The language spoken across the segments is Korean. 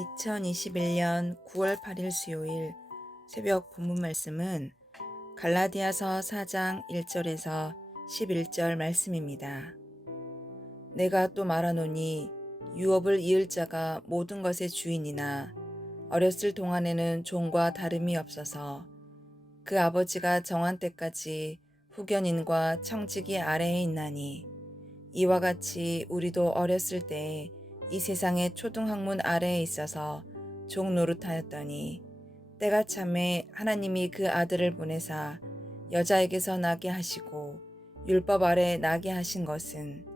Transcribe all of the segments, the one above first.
2021년 9월 8일 수요일 새벽 본문 말씀은 갈라디아서 4장 1절에서 11절 말씀입니다. 내가 또 말하노니 유업을 이을 자가 모든 것의 주인이나 어렸을 동안에는 종과 다름이 없어서 그 아버지가 정한 때까지 후견인과 청지기 아래에 있나니 이와 같이 우리도 어렸을 때에 이 세상의 초등학문 아래에 있어서 종 노릇하였더니 때가 참에 하나님이 그 아들을 보내사 여자에게서 나게 하시고 율법 아래 나게 하신 것은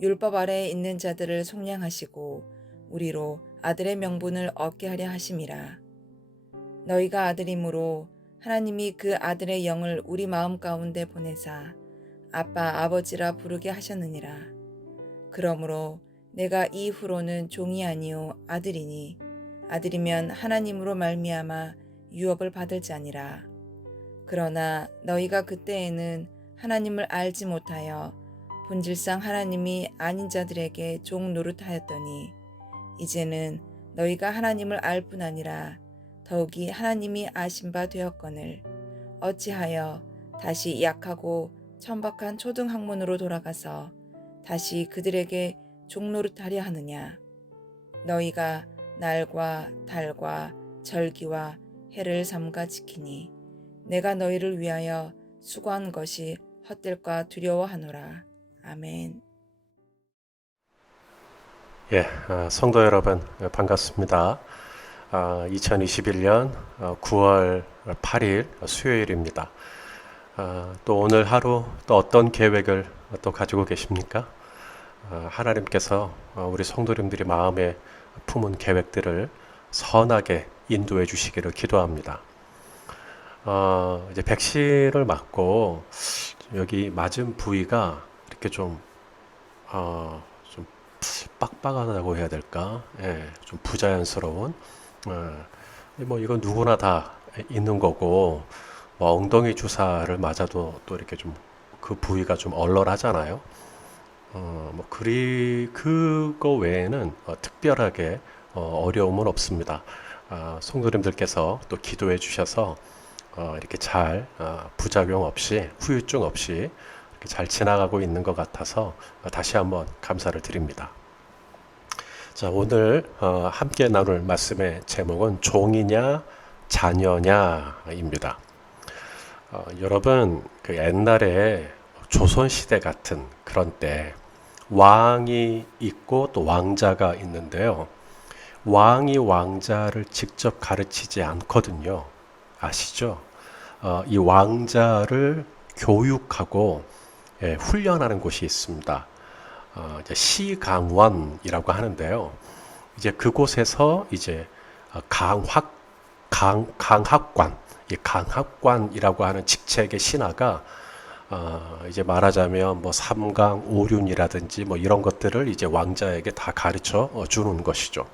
율법 아래에 있는 자들을 속량하시고 우리로 아들의 명분을 얻게 하려 하심이라. 너희가 아들이므로 하나님이 그 아들의 영을 우리 마음 가운데 보내사 아빠 아버지라 부르게 하셨느니라. 그러므로 내가 이후로는 종이 아니요 아들이니 아들이면 하나님으로 말미암아 유업을 받을 자니라. 그러나 너희가 그때에는 하나님을 알지 못하여 본질상 하나님이 아닌 자들에게 종 노릇하였더니 이제는 너희가 하나님을 알 뿐 아니라 더욱이 하나님이 아신 바 되었거늘 어찌하여 다시 약하고 천박한 초등학문으로 돌아가서 다시 그들에게 종노릇하려 하느냐. 너희가 날과 달과 절기와 해를 삼가 지키니 내가 너희를 위하여 수고한 것이 헛될까 두려워하노라. 아멘. 성도 여러분 반갑습니다. 2021년 9월 8일 수요일입니다. 또 오늘 하루 또 어떤 계획을 또 가지고 계십니까? 하나님께서 우리 성도님들이 마음에 품은 계획들을 선하게 인도해 주시기를 기도합니다. 이제 백신을 맞고 여기 맞은 부위가 이렇게 좀 빡빡하다고 해야 될까? 좀 부자연스러운. 뭐 이건 누구나 다 있는 거고, 뭐 엉덩이 주사를 맞아도 또 이렇게 좀 그 부위가 좀 얼얼하잖아요. 뭐 그거 외에는 특별하게 어려움은 없습니다. 성도님들께서 또 기도해 주셔서 이렇게 잘 부작용 없이 후유증 없이 이렇게 잘 지나가고 있는 것 같아서 다시 한번 감사를 드립니다. 자, 오늘 함께 나눌 말씀의 제목은 종이냐 자녀냐입니다. 여러분 그 옛날에 조선시대 같은 그런 때 왕이 있고 또 왕자가 있는데요. 왕이 왕자를 직접 가르치지 않거든요. 아시죠? 이 왕자를 교육하고 훈련하는 곳이 있습니다. 이제 시강원이라고 하는데요. 이제 그곳에서 이제 강학관, 이 강학관이라고 하는 직책의 신하가 이제 말하자면 뭐 삼강 오륜이라든지 뭐 이런 것들을 이제 왕자에게 다 가르쳐 주는 것이죠.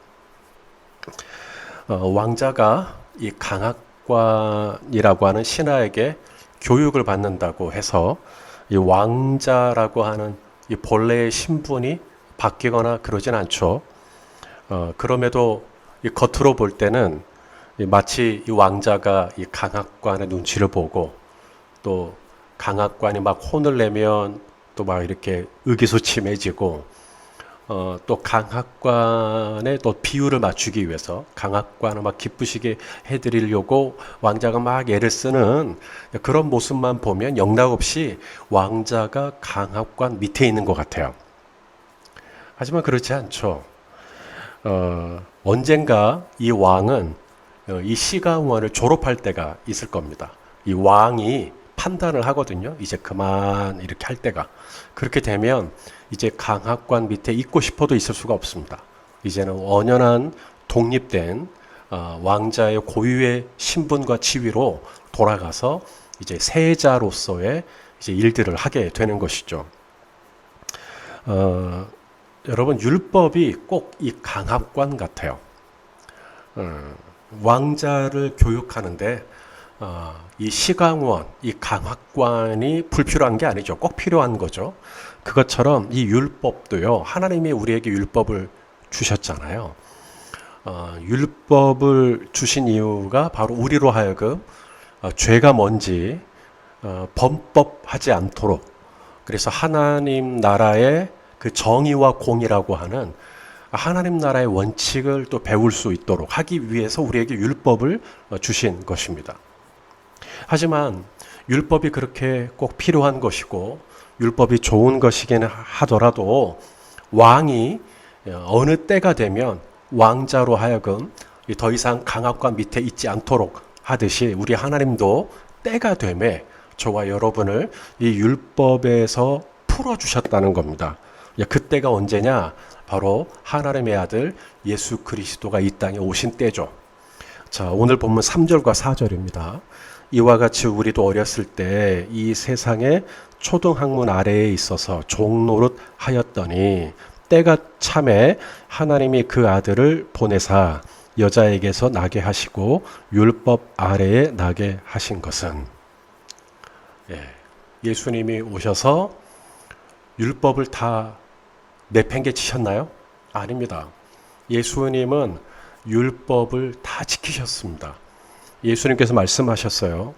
왕자가 이 강학관이라고 하는 신하에게 교육을 받는다고 해서 이 왕자라고 하는 이 본래의 신분이 바뀌거나 그러진 않죠. 그럼에도 이 겉으로 볼 때는 마치 이 왕자가 이 강학관의 눈치를 보고 또 강학관이 막 혼을 내면 또 막 이렇게 의기소침해지고 또 강학관의 또 비율을 맞추기 위해서 강학관을 막 기쁘시게 해드리려고 왕자가 막 애를 쓰는 그런 모습만 보면 영락없이 왕자가 강학관 밑에 있는 것 같아요. 하지만 그렇지 않죠. 언젠가 이 왕은 이 시강원을 졸업할 때가 있을 겁니다. 이 왕이 판단을 하거든요. 이제 그만 이렇게 할 때가. 그렇게 되면 이제 강학관 밑에 있고 싶어도 있을 수가 없습니다. 이제는 원연한 독립된 왕자의 고유의 신분과 지위로 돌아가서 이제 세자로서의 이제 일들을 하게 되는 것이죠. 여러분 율법이 꼭 이 강학관 같아요. 왕자를 교육하는데 이 시강원, 이 강학관이 불필요한 게 아니죠. 꼭 필요한 거죠. 그것처럼 이 율법도요. 하나님이 우리에게 율법을 주셨잖아요. 율법을 주신 이유가 바로 우리로 하여금 죄가 뭔지 범법하지 않도록, 그래서 하나님 나라의 그 정의와 공의라고 하는 하나님 나라의 원칙을 또 배울 수 있도록 하기 위해서 우리에게 율법을 주신 것입니다. 하지만 율법이 그렇게 꼭 필요한 것이고 율법이 좋은 것이긴 하더라도 왕이 어느 때가 되면 왕자로 하여금 더 이상 강압과 밑에 있지 않도록 하듯이 우리 하나님도 때가 되매 저와 여러분을 이 율법에서 풀어주셨다는 겁니다. 그때가 언제냐? 바로 하나님의 아들 예수 그리스도가 이 땅에 오신 때죠. 자, 오늘 본문 3절과 4절입니다. 이와 같이 우리도 어렸을 때 이 세상의 초등학문 아래에 있어서 종노릇 하였더니 때가 참에 하나님이 그 아들을 보내사 여자에게서 나게 하시고 율법 아래에 나게 하신 것은, 예수님이 오셔서 율법을 다 내팽개치셨나요? 아닙니다. 예수님은 율법을 다 지키셨습니다. 예수님께서 말씀하셨어요.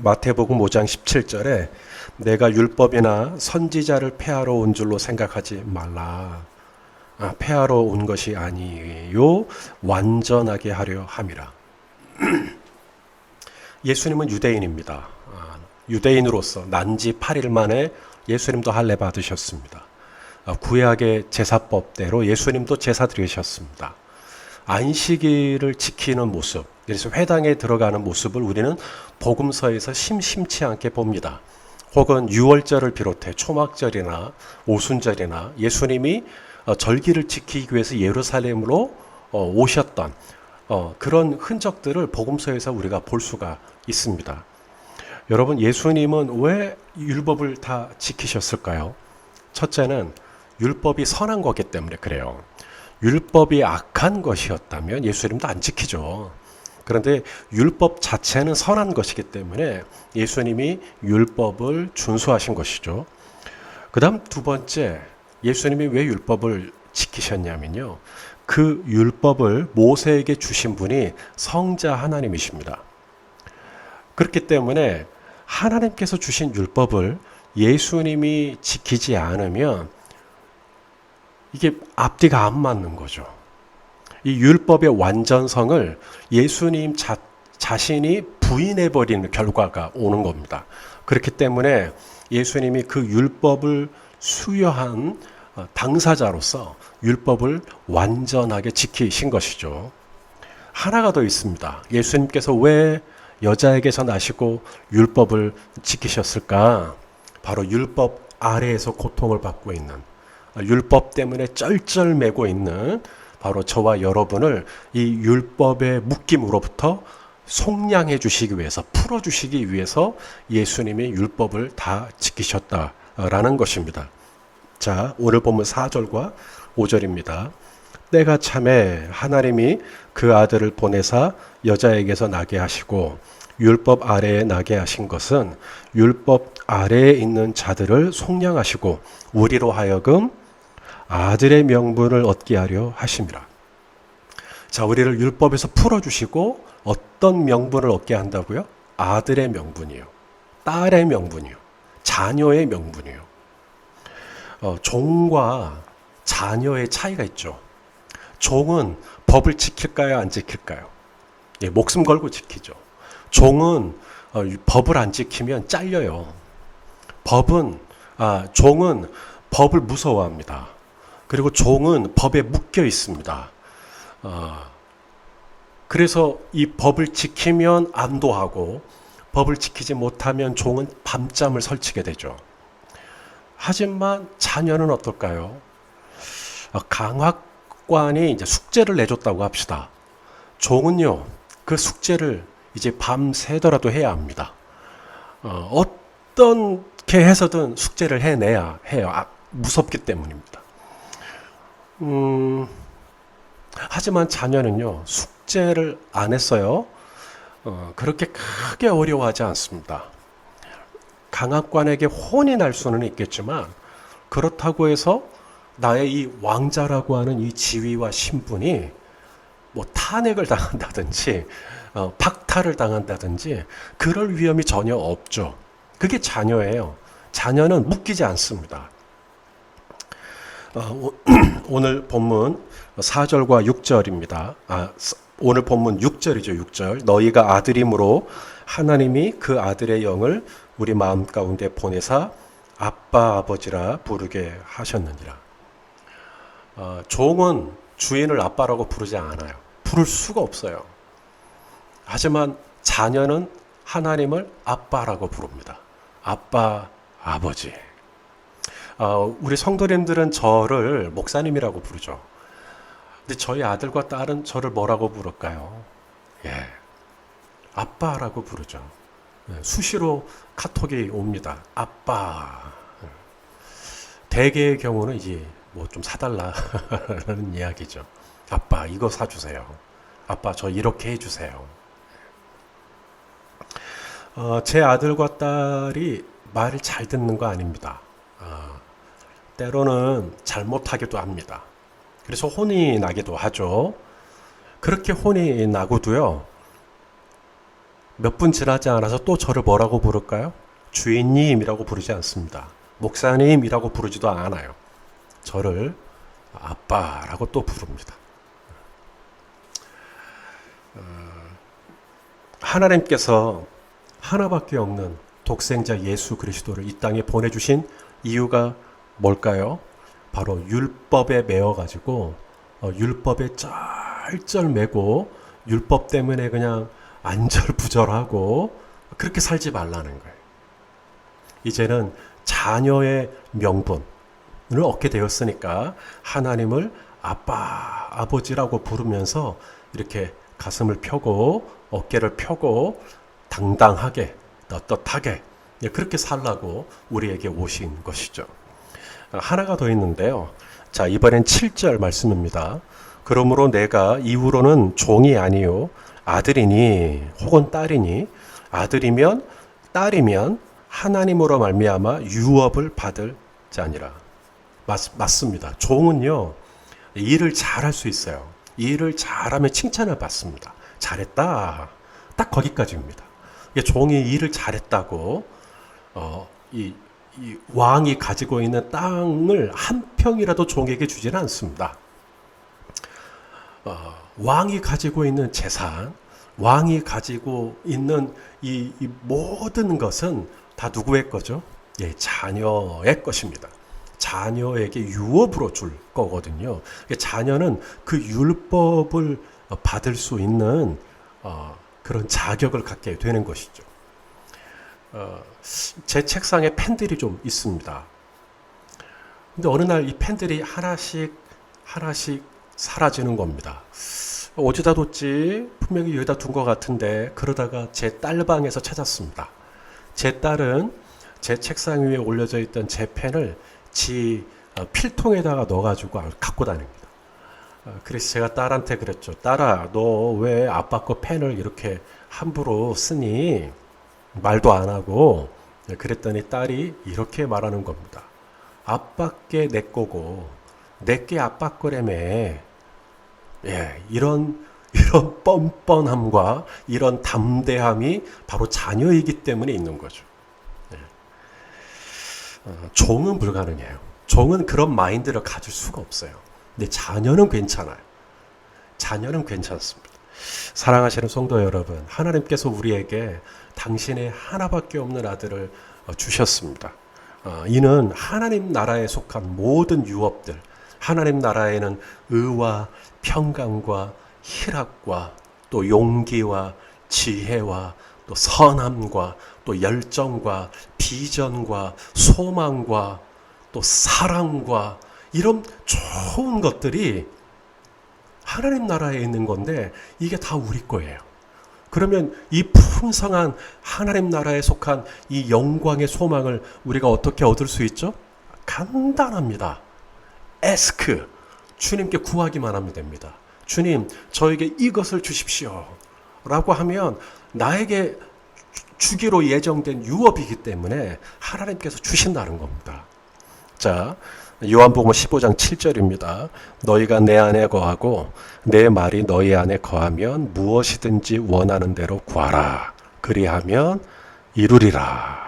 마태복음 5장 17절에 내가 율법이나 선지자를 폐하러 온 줄로 생각하지 말라. 폐하러 온 것이 아니요 완전하게 하려 함이라. 예수님은 유대인입니다. 유대인으로서 난지 8일 만에 예수님도 할례 받으셨습니다. 구약의 제사법대로 예수님도 제사 드리셨습니다. 안식일을 지키는 모습, 그래서 회당에 들어가는 모습을 우리는 복음서에서 심심치 않게 봅니다. 혹은 유월절을 비롯해 초막절이나 오순절이나 예수님이 절기를 지키기 위해서 예루살렘으로 오셨던 그런 흔적들을 복음서에서 우리가 볼 수가 있습니다. 여러분, 예수님은 왜 율법을 다 지키셨을까요? 첫째는 율법이 선한 거기 때문에 그래요. 율법이 악한 것이었다면 예수님도 안 지키죠. 그런데 율법 자체는 선한 것이기 때문에 예수님이 율법을 준수하신 것이죠. 그 다음 두 번째, 예수님이 왜 율법을 지키셨냐면요, 그 율법을 모세에게 주신 분이 성자 하나님이십니다. 그렇기 때문에 하나님께서 주신 율법을 예수님이 지키지 않으면 이게 앞뒤가 안 맞는 거죠. 이 율법의 완전성을 예수님 자신이 부인해버리는 결과가 오는 겁니다. 그렇기 때문에 예수님이 그 율법을 수여한 당사자로서 율법을 완전하게 지키신 것이죠. 하나가 더 있습니다. 예수님께서 왜 여자에게서 나시고 율법을 지키셨을까? 바로 율법 아래에서 고통을 받고 있는, 율법 때문에 쩔쩔매고 있는 바로 저와 여러분을 이 율법의 묶임으로부터 속량해 주시기 위해서, 풀어 주시기 위해서 예수님이 율법을 다 지키셨다라는 것입니다. 자, 오늘 본문 4절과 5절입니다. 때가 참에 하나님이 그 아들을 보내사 여자에게서 나게 하시고 율법 아래에 나게 하신 것은 율법 아래에 있는 자들을 속량하시고 우리로 하여금 아들의 명분을 얻게 하려 하심이라. 자, 우리를 율법에서 풀어주시고 어떤 명분을 얻게 한다고요? 아들의 명분이요, 딸의 명분이요, 자녀의 명분이요. 종과 자녀의 차이가 있죠. 종은 법을 지킬까요, 안 지킬까요? 목숨 걸고 지키죠. 종은 법을 안 지키면 잘려요. 종은 법을 무서워합니다. 그리고 종은 법에 묶여 있습니다. 그래서 이 법을 지키면 안도하고 법을 지키지 못하면 종은 밤잠을 설치게 되죠. 하지만 자녀는 어떨까요? 강학관이 이제 숙제를 내줬다고 합시다. 종은요, 그 숙제를 이제 밤새더라도 해야 합니다. 어떻게 해서든 숙제를 해내야 해요. 무섭기 때문입니다. 하지만 자녀는요, 숙제를 안 했어요. 그렇게 크게 어려워하지 않습니다. 강학관에게 혼이 날 수는 있겠지만 그렇다고 해서 나의 이 왕자라고 하는 이 지위와 신분이 뭐 탄핵을 당한다든지 박탈을 당한다든지 그럴 위험이 전혀 없죠. 그게 자녀예요. 자녀는 묶이지 않습니다. 오늘 본문 4절과 6절입니다. 오늘 본문 6절이죠. 6절. 너희가 아들이므로 하나님이 그 아들의 영을 우리 마음 가운데 보내사 아빠 아버지라 부르게 하셨느니라. 종은 주인을 아빠라고 부르지 않아요. 부를 수가 없어요. 하지만 자녀는 하나님을 아빠라고 부릅니다. 아빠, 아버지. 우리 성도님들은 저를 목사님이라고 부르죠. 근데 저희 아들과 딸은 저를 뭐라고 부를까요? 예, 아빠라고 부르죠. 수시로 카톡이 옵니다. 아빠. 대개의 경우는 이제 뭐 좀 사달라는 이야기죠. 아빠 이거 사주세요. 아빠 저 이렇게 해주세요. 제 아들과 딸이 말을 잘 듣는 거 아닙니다. 때로는 잘못하기도 합니다. 그래서 혼이 나기도 하죠. 그렇게 혼이 나고도요. 몇 분 지나지 않아서 또 저를 뭐라고 부를까요? 주인님이라고 부르지 않습니다. 목사님이라고 부르지도 않아요. 저를 아빠라고 또 부릅니다. 하나님께서 하나밖에 없는 독생자 예수 그리스도를 이 땅에 보내주신 이유가 뭘까요? 바로 율법에 매어가지고 율법에 쩔쩔매고 율법 때문에 그냥 안절부절하고 그렇게 살지 말라는 거예요. 이제는 자녀의 명분을 얻게 되었으니까 하나님을 아빠, 아버지라고 부르면서 이렇게 가슴을 펴고 어깨를 펴고 당당하게 떳떳하게 그렇게 살라고 우리에게 오신 것이죠. 하나가 더 있는데요. 자, 이번엔 7절 말씀입니다. 그러므로 내가 이후로는 종이 아니요 아들이니 혹은 딸이니 아들이면 딸이면 하나님으로 말미암아 유업을 받을 자니라. 맞습니다. 종은요 일을 잘할 수 있어요. 일을 잘하면 칭찬을 받습니다. 잘했다. 딱 거기까지입니다. 종이 일을 잘했다고 이 왕이 가지고 있는 땅을 한 평이라도 종에게 주지는 않습니다. 왕이 가지고 있는 재산, 왕이 가지고 있는 이 모든 것은 다 누구의 거죠? 예, 자녀의 것입니다. 자녀에게 유업으로 줄 거거든요. 자녀는 그 율법을 받을 수 있는 그런 자격을 갖게 되는 것이죠. 제 책상에 펜들이 좀 있습니다. 근데 어느 날 이 펜들이 하나씩 사라지는 겁니다. 어디다 뒀지? 분명히 여기다 둔 것 같은데 그러다가 제 딸 방에서 찾았습니다. 제 딸은 제 책상 위에 올려져 있던 제 펜을 지 필통에다가 넣어가지고 갖고 다닙니다. 그래서 제가 딸한테 그랬죠. 딸아, 너 왜 아빠 거 펜을 이렇게 함부로 쓰니? 말도 안 하고. 그랬더니 딸이 이렇게 말하는 겁니다. 아빠께 내 거고 내게 아빠 거라며. 예, 이런 뻔뻔함과 이런 담대함이 바로 자녀이기 때문에 있는 거죠. 예. 종은 불가능해요. 종은 그런 마인드를 가질 수가 없어요. 근데 자녀는 괜찮아요. 자녀는 괜찮습니다. 사랑하시는 성도 여러분, 하나님께서 우리에게 당신의 하나밖에 없는 아들을 주셨습니다. 이는 하나님 나라에 속한 모든 유업들, 하나님 나라에는 의와 평강과 희락과 또 용기와 지혜와 또 선함과 또 열정과 비전과 소망과 또 사랑과 이런 좋은 것들이 하나님 나라에 있는 건데 이게 다 우리 거예요. 그러면 이 풍성한 하나님 나라에 속한 이 영광의 소망을 우리가 어떻게 얻을 수 있죠? 간단합니다. ask. 주님께 구하기만 하면 됩니다. 주님, 저에게 이것을 주십시오. 라고 하면 나에게 주기로 예정된 유업이기 때문에 하나님께서 주신다는 겁니다. 자, 요한복음 15장 7절입니다. 너희가 내 안에 거하고 내 말이 너희 안에 거하면 무엇이든지 원하는 대로 구하라. 그리하면 이루리라.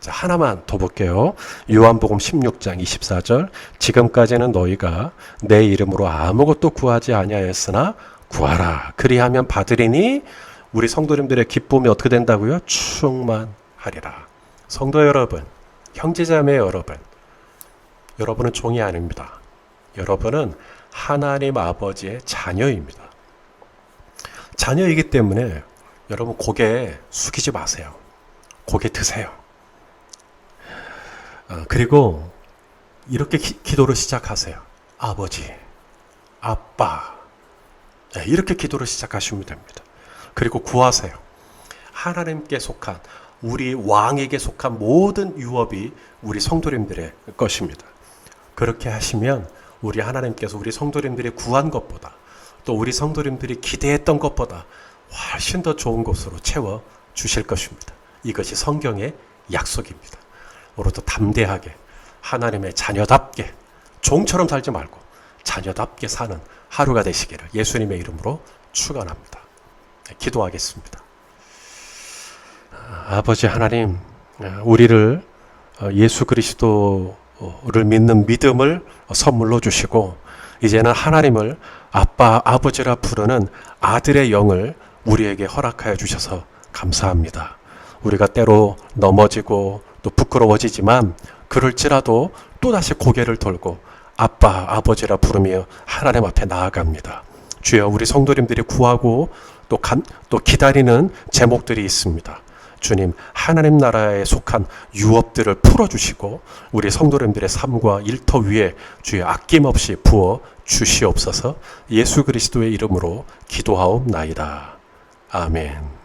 자, 하나만 더 볼게요. 요한복음 16장 24절. 지금까지는 너희가 내 이름으로 아무것도 구하지 아니하였으나 구하라. 그리하면 받으리니. 우리 성도님들의 기쁨이 어떻게 된다고요? 충만하리라. 성도 여러분, 형제자매 여러분, 여러분은 종이 아닙니다. 여러분은 하나님 아버지의 자녀입니다. 자녀이기 때문에 여러분 고개 숙이지 마세요. 고개 드세요. 그리고 이렇게 기도를 시작하세요. 아버지, 아빠. 이렇게 기도를 시작하시면 됩니다. 그리고 구하세요. 하나님께 속한, 우리 왕에게 속한 모든 유업이 우리 성도님들의 것입니다. 그렇게 하시면 우리 하나님께서 우리 성도님들이 구한 것보다, 또 우리 성도님들이 기대했던 것보다 훨씬 더 좋은 것으로 채워 주실 것입니다. 이것이 성경의 약속입니다. 오늘도 담대하게 하나님의 자녀답게, 종처럼 살지 말고 자녀답게 사는 하루가 되시기를 예수님의 이름으로 축원합니다. 기도하겠습니다. 아버지 하나님, 우리를 예수 그리스도를 믿는 믿음을 선물로 주시고, 이제는 하나님을 아빠, 아버지라 부르는 아들의 영을 우리에게 허락하여 주셔서 감사합니다. 우리가 때로 넘어지고 또 부끄러워지지만 그럴지라도 또다시 고개를 돌고 아빠, 아버지라 부르며 하나님 앞에 나아갑니다. 주여, 우리 성도님들이 구하고 또 기다리는 제목들이 있습니다. 주님, 하나님 나라에 속한 유업들을 풀어주시고 우리 성도님들의 삶과 일터 위에 주의 아낌없이 부어 주시옵소서. 예수 그리스도의 이름으로 기도하옵나이다. 아멘.